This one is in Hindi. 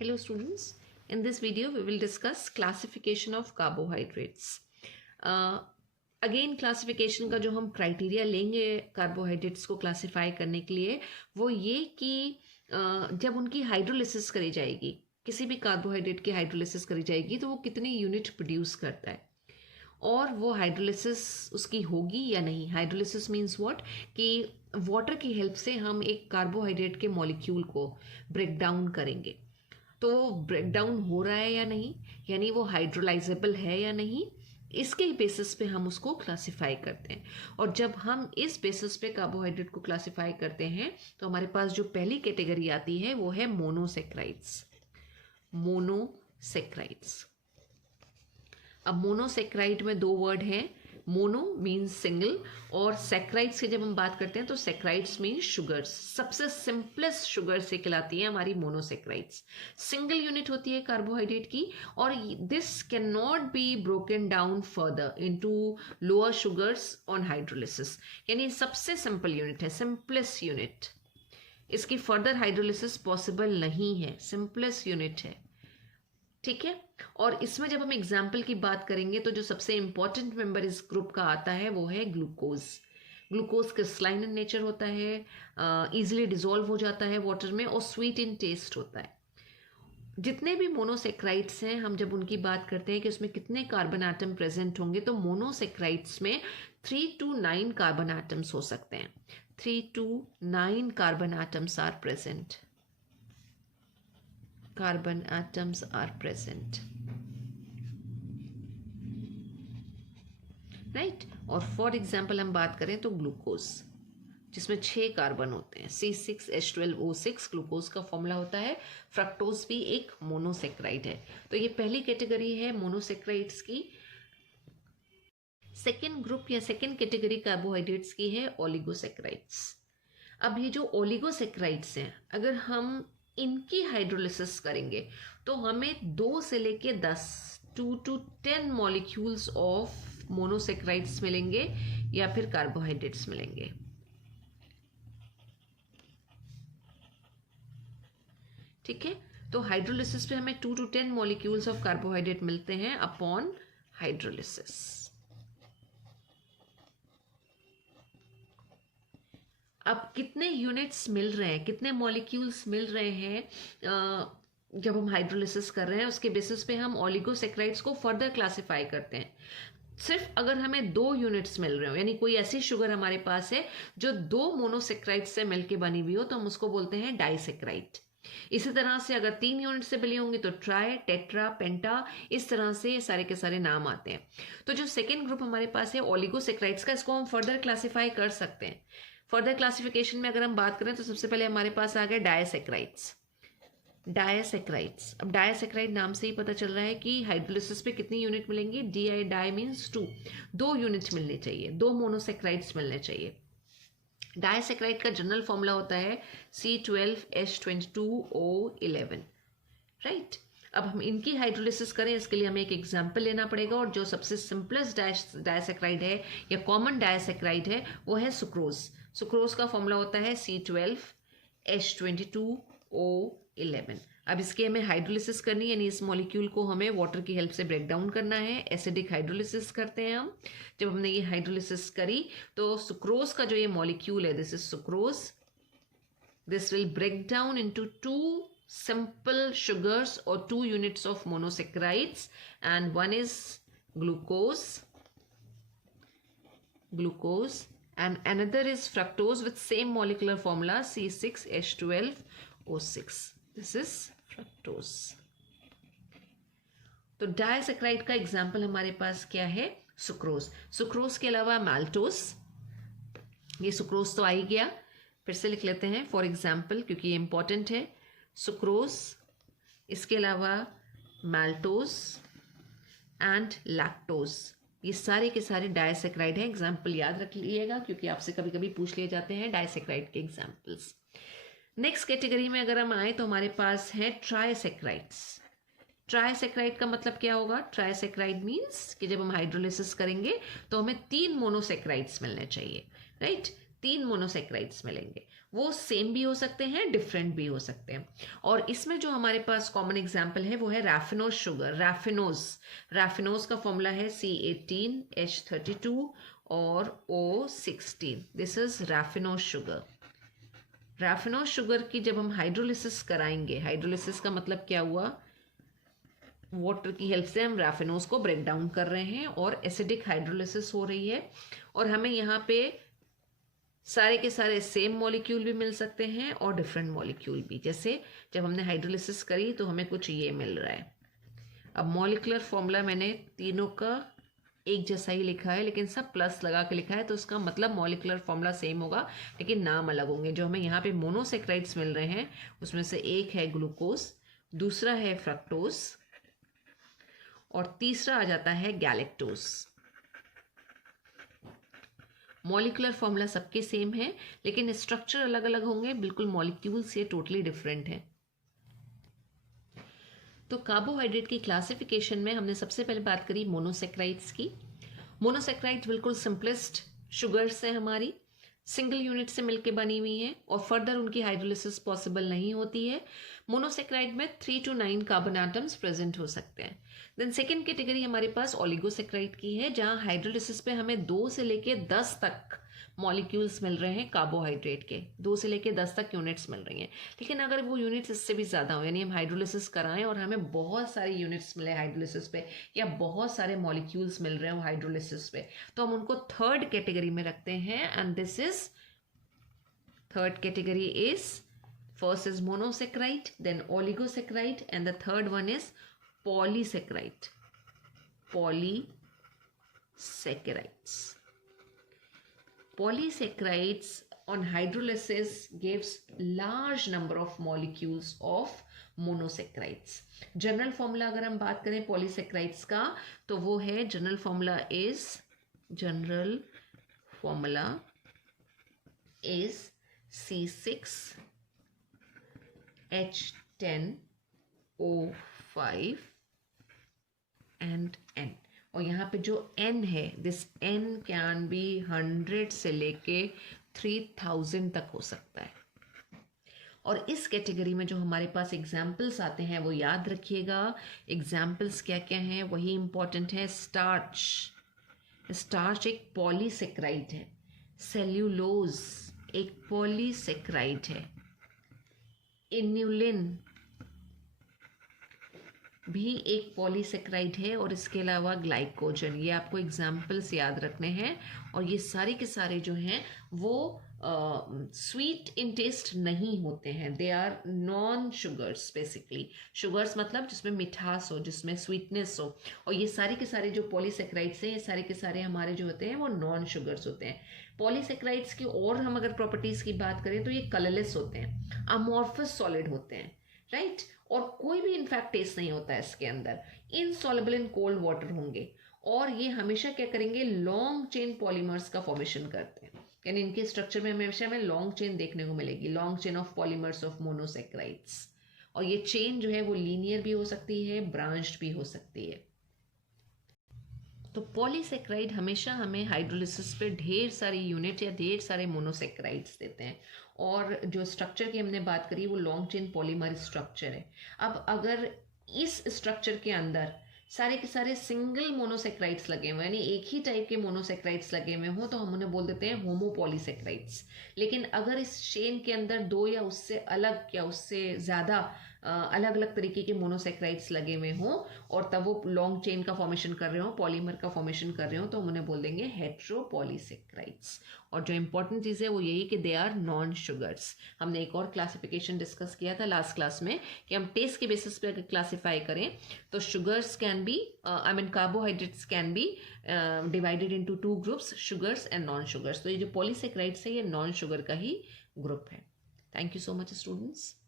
Hello students, in this video we will discuss classification of carbohydrates. Again classification का जो हम क्राइटेरिया लेंगे कार्बोहाइड्रेट्स को क्लासिफाई करने के लिए वो ये कि जब उनकी हाइड्रोलिसिस करी जाएगी, किसी भी कार्बोहाइड्रेट की हाइड्रोलिसिस करी जाएगी तो वो कितनी यूनिट प्रोड्यूस करता है और वो हाइड्रोलिसिस उसकी होगी या नहीं. हाइड्रोलिसिस मीन्स व्हाट कि वाटर की हेल्प से हम एक कार्बोहाइड्रेट के मॉलिक्यूल को ब्रेक डाउन करेंगे तो ब्रेक डाउन हो रहा है या नहीं, यानी वो हाइड्रोलाइजेबल है या नहीं, इसके बेसिस पे हम उसको क्लासिफाई करते हैं. और जब हम इस बेसिस पे कार्बोहाइड्रेट को क्लासिफाई करते हैं तो हमारे पास जो पहली कैटेगरी आती है वो है मोनोसेक्राइड्स. मोनोसेक्राइड्स. अब मोनोसेक्राइड में दो वर्ड हैं. मोनो मीन्स सिंगल और सेक्राइड्स की जब हम बात करते हैं तो सेक्राइड्स मीन्स शुगर्स. सबसे सिंपलेस्ट शुगर से कहलाती है हमारी मोनोसेक्राइड्स. सिंगल यूनिट होती है कार्बोहाइड्रेट की और this can not be broken down further into lower sugars on hydrolysis. यानी सबसे सिंपल यूनिट है, सिंपलेस्ट यूनिट. इसकी फर्दर हाइड्रोलिसिस पॉसिबल नहीं है, सिंपलेस्ट यूनिट है. ठीक है. और इसमें जब हम एग्जाम्पल की बात करेंगे तो जो सबसे इंपॉर्टेंट मेंबर इस ग्रुप का आता है वो है glucose. Glucose crystalline in nature होता है, इजीली डिसॉल्व हो जाता है वाटर में और स्वीट इन टेस्ट होता है. जितने भी मोनोसेक्राइड्स हैं, हम जब उनकी बात करते हैं कि उसमें कितने कार्बन एटम प्रेजेंट होंगे तो मोनोसेक्राइड्स में 3 to 9 कार्बन एटम्स हो सकते हैं. 3 to 9 carbon atoms are present. Carbon atoms are present, right? और फॉर एग्जाम्पल हम बात करें तो ग्लूकोज जिसमें 6 कार्बन होते हैं, C6H12O6 ग्लूकोज का फॉर्मूला होता है. फ्रक्टोज भी एक मोनोसेक्राइड है. तो ये पहली कैटेगरी है मोनोसेक्राइड्स की. सेकेंड ग्रुप या सेकेंड कैटेगरी कार्बोहाइड्रेट्स की है ओलिगोसेक्राइड्स. अब ये जो ओलिगोसेक्राइड्स हैं, अगर हम इनकी हाइड्रोलिसिस करेंगे तो हमें 2 से लेके 10 2 to 10 मॉलिक्यूल्स ऑफ मोनोसेक्राइड्स मिलेंगे या फिर कार्बोहाइड्रेट्स मिलेंगे. ठीक है. तो हाइड्रोलिसिस पे हमें 2 to 10 मॉलिक्यूल्स ऑफ कार्बोहाइड्रेट मिलते हैं अपॉन हाइड्रोलिसिस. अब कितने यूनिट्स मिल रहे हैं, कितने मॉलिक्यूल्स मिल रहे हैं जब हम हाइड्रोलिसिस कर रहे हैं, उसके बेसिस पे हम ओलिगोसेक्राइड्स को फर्दर क्लासिफाई करते हैं. सिर्फ अगर हमें 2 यूनिट्स मिल रहे हो, यानी कोई ऐसी शुगर हमारे पास है जो 2 मोनोसेक्राइड से मिलकर बनी हुई हो, तो हम उसको बोलते हैं डाइसेक्राइड. इसी तरह से अगर 3 यूनिट से बनी होंगी तो ट्राई, टेट्रा, पेंटा, इस तरह से सारे के सारे नाम आते हैं. तो जो सेकेंड ग्रुप हमारे पास है ओलिगोसेक्राइड्स का, इसको हम फर्दर क्लासिफाई कर सकते हैं. फर्दर क्लासिफिकेशन में अगर हम बात करें तो सबसे पहले हमारे पास आ गए डायसेक्राइड्स. डायसेक्राइड्स. अब डायसेक्राइड नाम से ही पता चल रहा है कि हाइड्रोलिसिस पे कितनी यूनिट मिलेंगी. Die means 2. 2 यूनिट मिलनी चाहिए, 2 मोनोसेक्राइड्स मिलने चाहिए. डायसेक्राइड का जनरल फॉर्मूला होता है C12H22O11. राइट. अब हम इनकी हाइड्रोलिसिस करें, इसके लिए हमें एक एग्जाम्पल लेना पड़ेगा और जो सबसे सिंपलेस्ट डायसेक्राइड है या कॉमन डायसेक्राइड है वो है सुक्रोज. सुक्रोज का फॉर्मूला होता है C12H22O11. अब इसकी हमें हाइड्रोलिसिस करनी है, यानी इस मॉलिक्यूल को हमें वाटर की हेल्प से ब्रेक डाउन करना है. एसिडिक हाइड्रोलिसिस करते हैं हम. जब हमने ये हाइड्रोलिसिस करी तो सुक्रोज का जो ये मॉलिक्यूल है, this is sucrose. This will break down into 2 simple sugars or 2 units of monosaccharides, and one is glucose and another is fructose with same molecular formula C6H12O6. this is fructose. तो डायसेक्राइड का एग्जाम्पल हमारे पास क्या है, सुक्रोज. सुक्रोज के अलावा माल्टोस. ये सुक्रोज तो आ ही गया, फिर से लिख लेते हैं फॉर एग्जाम्पल क्योंकि ये इंपॉर्टेंट है. सुक्रोज, इसके अलावा माल्टोस एंड लैक्टोज, ये सारे के सारे डायसेक्राइड हैं. एग्जाम्पल याद रख लीजिएगा क्योंकि आपसे कभी कभी पूछ लिए जाते हैं डायसेक्राइड के एग्जाम्पल्स. नेक्स्ट कैटेगरी में अगर हम आए तो हमारे पास है ट्राइसेक्राइड्स. ट्राइसेक्राइड का मतलब क्या होगा. ट्राइसेक्राइड मीन्स कि जब हम हाइड्रोलिसिस करेंगे तो हमें 3 मोनोसेक्राइड्स मिलने चाहिए. राइट. 3 मोनोसेक्राइड्स मिलेंगे वो सेम भी हो सकते हैं, डिफरेंट भी हो सकते हैं। और इसमें जो हमारे पास कॉमन एग्जाम्पल है वो है रैफिनोज शुगर। रैफिनोज का फॉर्मूला है C18H32 और O16। This is raffinose sugar. Raffinose sugar की जब हम हाइड्रोलिसिस कराएंगे, हाइड्रोलिसिस का मतलब क्या हुआ, वाटर की हेल्प से हम रैफिनोज को ब्रेक डाउन कर रहे हैं और एसिडिक हाइड्रोलिसिस हो रही है, और हमें यहाँ पे सारे के सारे सेम मॉलिक्यूल भी मिल सकते हैं और डिफरेंट मॉलिक्यूल भी। जैसे जब हमने हाइड्रोलिसिस करी तो हमें कुछ ये मिल रहा है। अब मॉलिक्यूलर फॉर्मूला मैंने तीनों का एक जैसा ही लिखा है, लेकिन सब प्लस लगा के लिखा है, तो उसका मतलब मॉलिक्यूलर फॉर्मूला सेम होगा लेकिन नाम अलग होंगे। जो हमें यहाँ पे मोनोसेक्राइड्स मिल रहे हैं उसमें से एक है ग्लूकोज, दूसरा है फ्रक्टोज और तीसरा आ जाता है गैलेक्टोज। मॉलिक्यूलर फॉर्मूला सबके सेम है लेकिन स्ट्रक्चर अलग अलग होंगे, बिल्कुल मॉलिक्यूल से टोटली डिफरेंट है। तो कार्बोहाइड्रेट की क्लासिफिकेशन में हमने सबसे पहले बात करी मोनोसेक्राइड्स की। मोनोसेक्राइड्स बिल्कुल सिंपलेस्ट शुगर्स हैं हमारी, सिंगल यूनिट से मिलकर बनी हुई हैं और फर्दर उनकी हाइड्रोलिसिस पॉसिबल नहीं होती है। मोनोसेक्राइड में 3 to 9 कार्बन एटम्स प्रेजेंट हो सकते हैं। देन सेकेंड कैटेगरी हमारे पास ओलिगोसेक्राइड की है, जहां हाइड्रोलिसिस पे हमें 2 से लेके 10 तक मॉलिक्यूल्स मिल रहे हैं कार्बोहाइड्रेट के, 2 से लेके 10 तक यूनिट्स मिल रही हैं। लेकिन अगर वो यूनिट्स इससे भी ज़्यादा हो, यानी हम हाइड्रोलिसिस कराएं और हमें बहुत सारे यूनिट्स मिले हाइड्रोलिसिस पे या बहुत सारे मॉलिक्यूल्स मिल रहे हो हाइड्रोलिसिस पे, तो हम उनको थर्ड कैटेगरी में रखते हैं। And this is third category is first is monosaccharide, then oligosaccharide and the third one is polysaccharide, polysaccharides. Polysaccharides on hydrolysis gives large number of molecules of monosaccharides. General formula अगर हम बात करें पॉलीसेक्राइड्स का तो वो है, general formula is C6H10O5 and N। और यहाँ पे जो N है, दिस N कैन बी 100 से लेके 3000 तक हो सकता है। और इस कैटेगरी में जो हमारे पास एग्जाम्पल्स आते हैं वो याद रखिएगा। एग्जाम्पल्स क्या क्या हैं वही इंपॉर्टेंट है। स्टार्च एक पॉलीसेक्राइड है, सेल्यूलोज एक पॉलीसेक्राइड है, इन्युलिन भी एक पॉलीसेक्राइड है, और इसके अलावा ग्लाइकोजन, ये आपको एग्जाम्पल्स याद रखने हैं। और ये सारे के सारे जो हैं वो स्वीट इन टेस्ट नहीं होते हैं, they are non sugars. Basically sugars मतलब जिसमें मिठास हो, जिसमें स्वीटनेस हो। और ये सारे के सारे जो पॉलीसेक्राइड्स हैं, ये सारे के सारे हमारे जो होते हैं वो नॉन शुगर्स होते हैं। पॉलीसेक्राइड्स की और हम अगर प्रॉपर्टीज की बात करें तो ये कलरलेस होते हैं, अमॉर्फस सॉलिड होते हैं, राइट। और कोई भी इनफैक्ट टेस्ट नहीं होता है इसके अंदर, इनसॉल्युबल इन कोल्ड वाटर होंगे, और ये हमेशा क्या करेंगे, लॉन्ग चेन पॉलीमर्स का फॉर्मेशन करते हैं। यानी इनके स्ट्रक्चर में हमेशा हमें लॉन्ग चेन देखने को मिलेगी, long chain of polymers of monosaccharides. और ये चेन जो है वो लीनियर भी हो सकती है, ब्रांच्ड भी हो सकती है। तो पॉलीसेक्राइड हमेशा हमें हाइड्रोलिसिस पे ढेर सारी यूनिट या ढेर सारे मोनोसेक्राइड्स देते हैं। और जो स्ट्रक्चर की हमने बात करी वो लॉन्ग चेन पॉलीमर स्ट्रक्चर है। अब अगर इस स्ट्रक्चर के अंदर सारे के सारे सिंगल मोनोसेक्राइड्स लगे हुए, यानी एक ही टाइप के मोनोसेक्राइड्स लगे हुए हों, तो हम उन्हें बोल देते हैं होमोपॉलीसेक्राइड्स। लेकिन अगर इस चेन के अंदर 2 या उससे अलग या उससे ज़्यादा अलग अलग तरीके के मोनोसेक्राइड्स लगे हुए हों और तब वो लॉन्ग चेन का फॉर्मेशन कर रहे हो, पॉलीमर का फॉर्मेशन कर रहे हो, तो हम उन्हें बोल देंगे हेट्रोपॉलीसेक्राइड्स। और जो इंपॉर्टेंट चीज़ है वो यही कि दे आर नॉन शुगर्स। हमने एक और क्लासिफिकेशन डिस्कस किया था लास्ट क्लास में कि हम टेस्ट के बेसिस पे अगर क्लासीफाई करें तो sugars can be carbohydrates can be divided into 2 groups, sugars and non sugars. तो ये जो पॉलीसेक्राइड्स है ये नॉन शुगर का ही ग्रुप है। Thank you so much students.